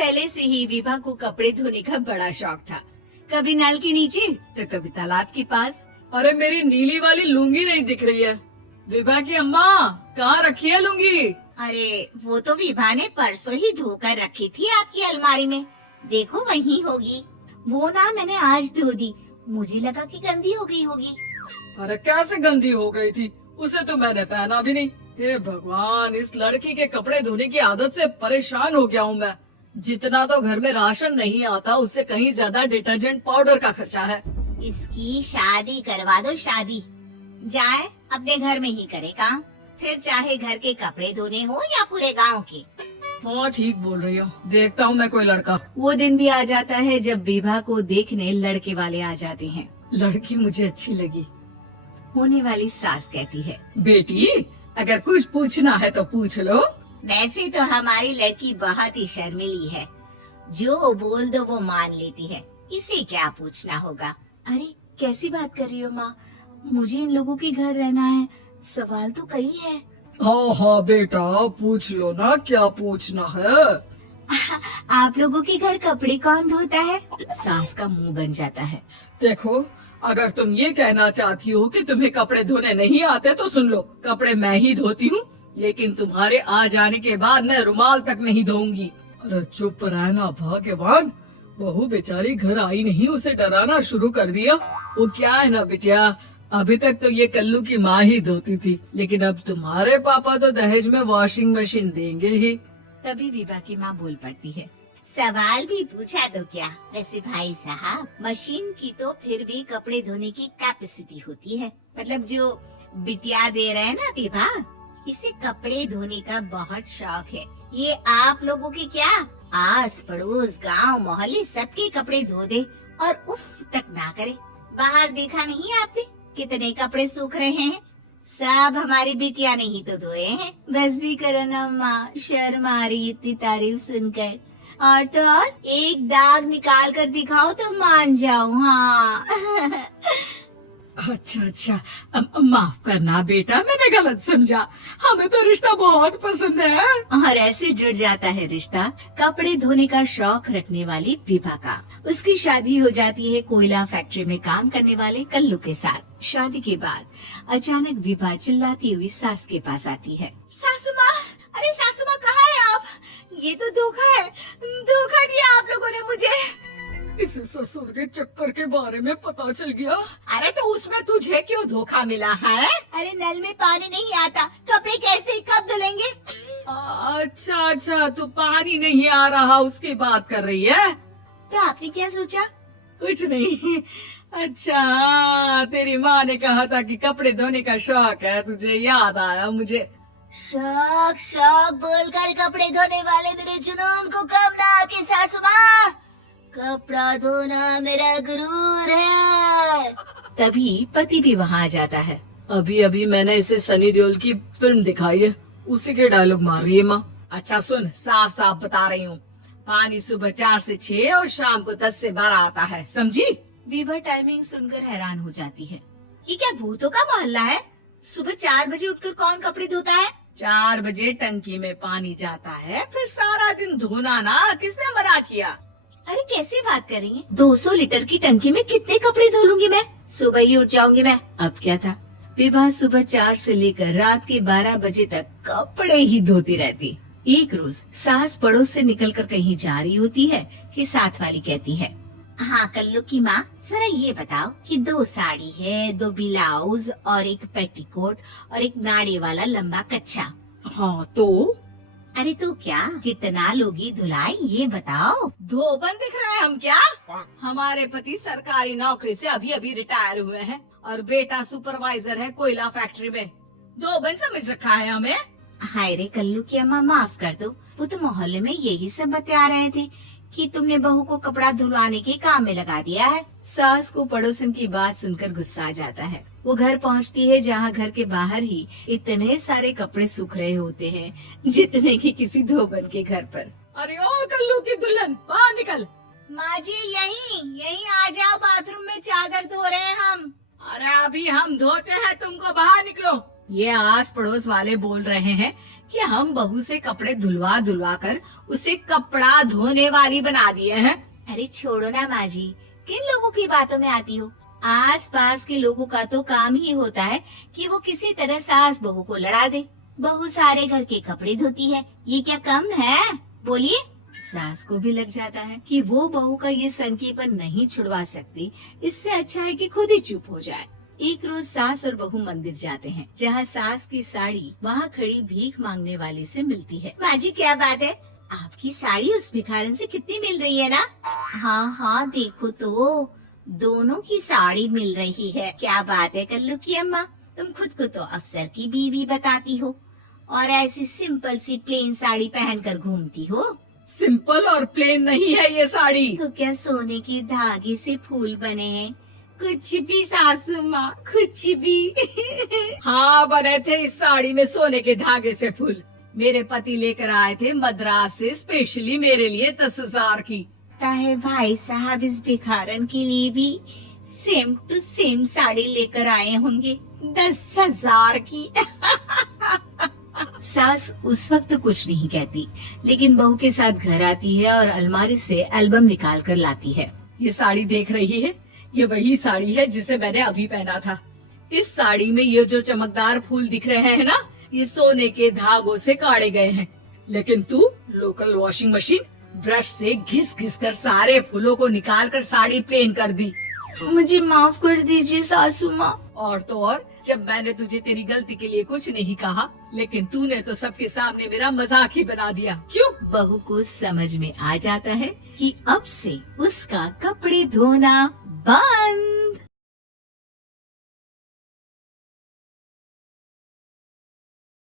पहले से ही विभा को कपड़े धोने का बड़ा शौक था। कभी नल के नीचे तो कभी तालाब के पास। अरे मेरी नीली वाली लुंगी नहीं दिख रही है। विभा की अम्मा, कहाँ रखी है लुंगी? अरे वो तो विभा ने परसों ही धोकर रखी थी आपकी अलमारी में, देखो वहीं होगी। वो ना मैंने आज धो दी, मुझे लगा कि गंदी हो गई होगी। अरे कैसे गंदी हो गई थी, उसे तो मैंने पहना भी नहीं। हे भगवान, इस लड़की के कपड़े धोने की आदत से परेशान हो गया हूँ मैं। जितना तो घर में राशन नहीं आता, उससे कहीं ज्यादा डिटर्जेंट पाउडर का खर्चा है। इसकी शादी करवा दो, शादी जाए अपने घर में ही करे काम, फिर चाहे घर के कपड़े धोने हो या पूरे गांव के। हाँ ठीक बोल रही हो, देखता हूँ मैं कोई लड़का। वो दिन भी आ जाता है जब विभा को देखने लड़के वाले आ जाते हैं। लड़की मुझे अच्छी लगी। होने वाली सास कहती है, बेटी अगर कुछ पूछना है तो पूछ लो। वैसे तो हमारी लड़की बहुत ही शर्मीली है, जो बोल दो वो मान लेती है, इसे क्या पूछना होगा। अरे कैसी बात कर रही हो माँ, मुझे इन लोगों के घर रहना है, सवाल तो कई है। हाँ हाँ बेटा, पूछ लो ना, क्या पूछना है। आप लोगों के घर कपड़े कौन धोता है? सास का मुंह बन जाता है। देखो, अगर तुम ये कहना चाहती हो कि तुम्हें कपड़े धोने नहीं आते तो सुन लो, कपड़े मैं ही धोती हूँ, लेकिन तुम्हारे आ जाने के बाद मैं रुमाल तक नहीं धोऊंगी। अरे चुप रहना भगवान, बहू बेचारी घर आई नहीं, उसे डराना शुरू कर दिया। वो क्या है ना बिटिया, अभी तक तो ये कल्लू की माँ ही धोती थी, लेकिन अब तुम्हारे पापा तो दहेज में वॉशिंग मशीन देंगे ही। तभी विभा की माँ बोल पड़ती है, सवाल भी पूछा तो क्या। वैसे भाई साहब, मशीन की तो फिर भी कपड़े धोने की कैपेसिटी होती है, मतलब जो बिटिया दे रहे हैं ना विभा, इसे कपड़े धोने का बहुत शौक है। ये आप लोगों के क्या, आस पड़ोस गांव मोहल्ले सबके कपड़े धो दे और उफ तक ना करे। बाहर देखा नहीं आपने कितने कपड़े सूख रहे हैं, सब हमारी बिटिया ने ही तो धोए हैं। बस भी करो ना माँ, शर्म आ रही इतनी तारीफ सुनकर। और तो और एक दाग निकाल कर दिखाओ तो मान जाओ। हाँ अच्छा अच्छा, माफ करना बेटा, मैंने गलत समझा। हमें तो रिश्ता बहुत पसंद है। और ऐसे जुड़ जाता है रिश्ता कपड़े धोने का शौक रखने वाली विभा का। उसकी शादी हो जाती है कोयला फैक्ट्री में काम करने वाले कल्लू के साथ। शादी के बाद अचानक विभा चिल्लाती हुई सास के पास आती है। सासू माँ, अरे सासू माँ कहाँ है आप? ये तो धोखा है, धोखा दिया आप लोगों ने मुझे। इसे ससुर के चक्कर के बारे में पता चल गया। अरे तो उसमें तुझे क्यों धोखा मिला है? अरे नल में पानी नहीं आता, कपड़े कैसे कब धुलेंगे? अच्छा अच्छा, तो पानी नहीं आ रहा उसकी बात कर रही है। तो आपने क्या सोचा? कुछ नहीं। अच्छा, तेरी माँ ने कहा था कि कपड़े धोने का शौक है, तुझे याद आया मुझे। शौक शौक बोलकर कपड़े धोने वाले मेरे जुनून को कम ना आके सासू माँ, कपड़ा धोना मेरा गुरूर है। तभी पति भी वहाँ आ जाता है। अभी अभी मैंने इसे सनी देओल की फिल्म दिखाई है, उसी के डायलॉग मार रही है माँ। अच्छा सुन, साफ साफ बता रही हूँ, पानी सुबह 4 से 6 और शाम को 10 से 12 आता है, समझी? विभा टाइमिंग सुनकर हैरान हो जाती है। ये क्या भूतों का मोहल्ला है? सुबह 4 बजे उठकर कौन कपड़े धोता है? 4 बजे टंकी में पानी जाता है, फिर सारा दिन धोना ना, किसने मना किया? अरे कैसे बात कर रही है? 200 लीटर की टंकी में कितने कपड़े धो लूंगी मैं, सुबह ही उठ जाऊंगी मैं। अब क्या था, विभा सुबह 4 से लेकर रात के 12 बजे तक कपड़े ही धोती रहती। एक रोज सास पड़ोस से निकलकर कहीं जा रही होती है कि साथ वाली कहती है, हाँ कल्लू की माँ, जरा ये बताओ कि 2 साड़ी है, 2 ब्लाउज और एक पेटीकोट और एक नाड़े वाला लंबा कच्छा। हाँ तो? अरे तो क्या, कितना लोगी धुलाई ये बताओ। धोबन दिख रहे हैं हम क्या? हमारे पति सरकारी नौकरी से अभी अभी रिटायर हुए हैं और बेटा सुपरवाइजर है कोयला फैक्ट्री में। धोबन समझ रखा है हमें? हाय रे कल्लू की अम्मा, माफ कर दो, वो तो मोहल्ले में यही सब बता रहे थे कि तुमने बहू को कपड़ा धुलवाने के काम में लगा दिया है। सास को पड़ोसन की बात सुनकर गुस्सा आ जाता है। वो घर पहुंचती है जहां घर के बाहर ही इतने सारे कपड़े सूख रहे होते हैं जितने कि किसी धोबन के घर पर। अरे ओ कल्लू की दुल्हन, बाहर निकल। माँ जी यहीं आ जाओ, बाथरूम में चादर धो रहे हैं हम। अरे अभी हम धोते हैं, तुमको बाहर निकलो। ये आस पड़ोस वाले बोल रहे हैं कि हम बहू से कपड़े धुलवा धुलवा कर उसे कपड़ा धोने वाली बना दिए हैं। अरे छोड़ो ना माँ जी, किन लोगों की बातों में आती हो। आस पास के लोगों का तो काम ही होता है कि वो किसी तरह सास बहू को लड़ा दे। बहू सारे घर के कपड़े धोती है, ये क्या कम है? बोलिए। सास को भी लग जाता है कि वो बहू का ये सनकीपन नहीं छुड़वा सकती, इससे अच्छा है कि खुद ही चुप हो जाए। एक रोज सास और बहू मंदिर जाते हैं, जहाँ सास की साड़ी वहाँ खड़ी भीख मांगने वाली से मिलती है। माँ जी क्या बात है, आपकी साड़ी उस भिखारन से कितनी मिल रही है ना? हाँ हाँ देखो तो, दोनों की साड़ी मिल रही है। क्या बात है कल्लू की अम्मा, तुम खुद को तो अफसर की बीवी बताती हो और ऐसी सिंपल सी प्लेन साड़ी पहनकर घूमती हो। सिंपल और प्लेन नहीं है ये साड़ी। तो क्या सोने के धागे से फूल बने हैं? कुछ भी सासू माँ, कुछ भी। हाँ बने थे इस साड़ी में सोने के धागे से फूल। मेरे पति लेकर आए थे मद्रास से स्पेशली मेरे लिए 10,000 की। ताहे भाई साहब इस भिखारन के लिए भी सेम टू सेम साड़ी लेकर आए होंगे 10,000 की। सास उस वक्त कुछ नहीं कहती, लेकिन बहू के साथ घर आती है और अलमारी से एल्बम निकाल कर लाती है। ये साड़ी देख रही है, ये वही साड़ी है जिसे मैंने अभी पहना था। इस साड़ी में ये जो चमकदार फूल दिख रहे हैं ना, ये सोने के धागों से काढ़े गए हैं। लेकिन तू लोकल वॉशिंग मशीन ब्रश से घिस घिस कर सारे फूलों को निकाल कर साड़ी प्लेन कर दी। मुझे माफ कर दीजिए सासू माँ। और तो और, जब मैंने तुझे तेरी गलती के लिए कुछ नहीं कहा, लेकिन तूने तो सबके सामने मेरा मजाक ही बना दिया। क्यों? बहू को समझ में आ जाता है कि अब से उसका कपड़े धोना बंद।